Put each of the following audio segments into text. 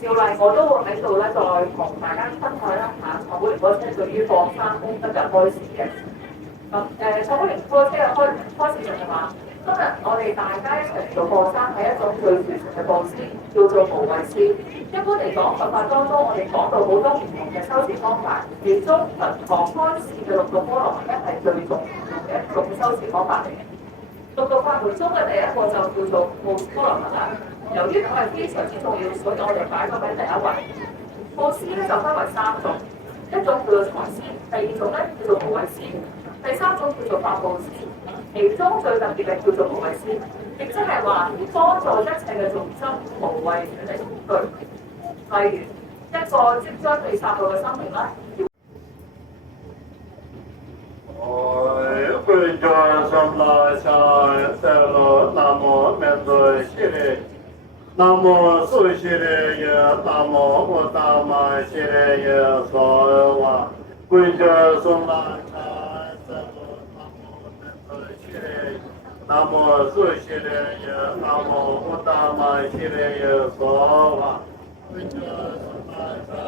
照例我都會喺度咧，再同大家分享一下賽會嗰車對於放生功德嘅開始嘅。咁賽會連嗰車嘅開始就係話，今日我哋大家一齊嚟做放生係一種最傳承嘅布施，叫做無畏施。一般嚟講，佛法當中我哋講到好多唔同嘅修持方法，其中佛堂開示嘅六度波羅蜜咧係最重要嘅一種修持方法嚟嘅。六道法門中嘅第一個就叫做布施波羅蜜啦。由於佢係非常之重要，所以我哋擺咗喺第一位。布施咧就分為三種，一種叫做財施，第二種咧叫做無畏施，第三種叫做法布施。其中最特別嘅叫做無畏施，亦即係話幫助一切嘅眾生無畏嚟恐懼。例如一個即將被殺害嘅生命啦。Nam mô Su Shri Ya, Nam mô Uttama Shri Ya Sava. Kunja Sumla Cha Sava, Nam mô Su Shri Ya, Nam mô Uttama Shri Ya Sava. Kunja Sumla Cha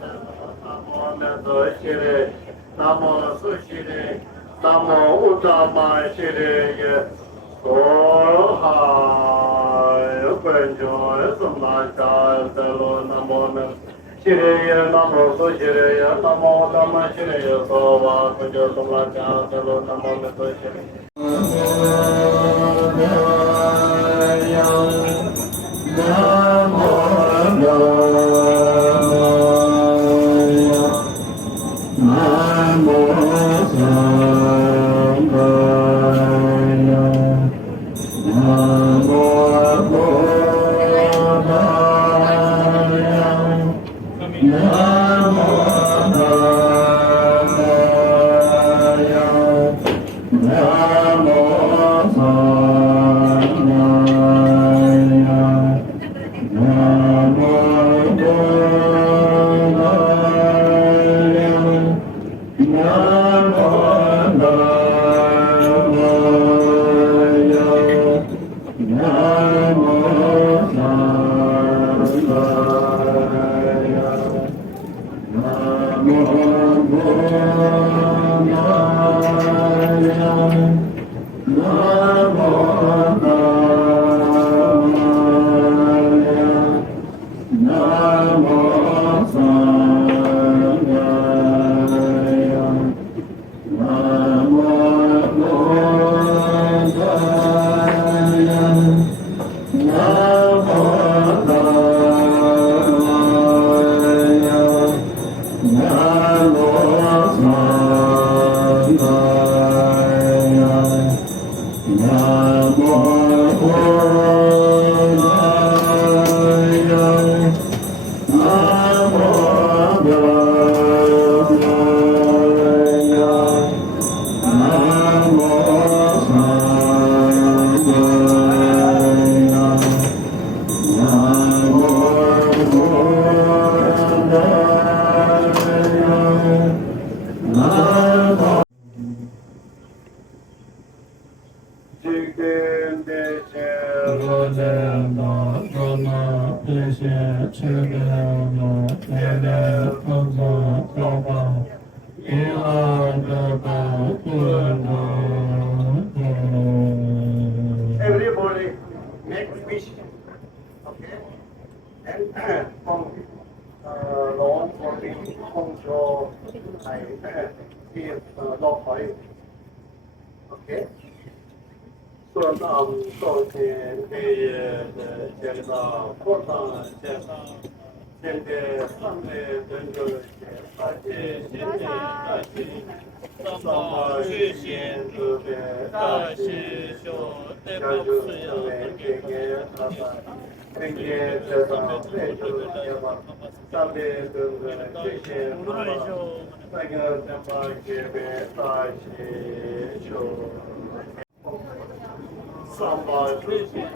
Sava, Nam mô Su Shri, Nam mô Uttama Shri Ya Sava. Kunjo Sumla Cha Sava, Nam mô Shri Ya, Nam mô Su Shri Ya, Nam mô Uttama Shri Ya Sava. Kunjo Sumla Cha Sava, Nam mô Su Shri. Everybody make wish, okay? And from long for the control, I give law for you, okay? 说到首先对这个扩张介绍，现在上面针对大些现在大些什么学习这边大些就就是因为这个他们这个这个这就是什么上面就是这些什么那个什么这边大些就。上把这些，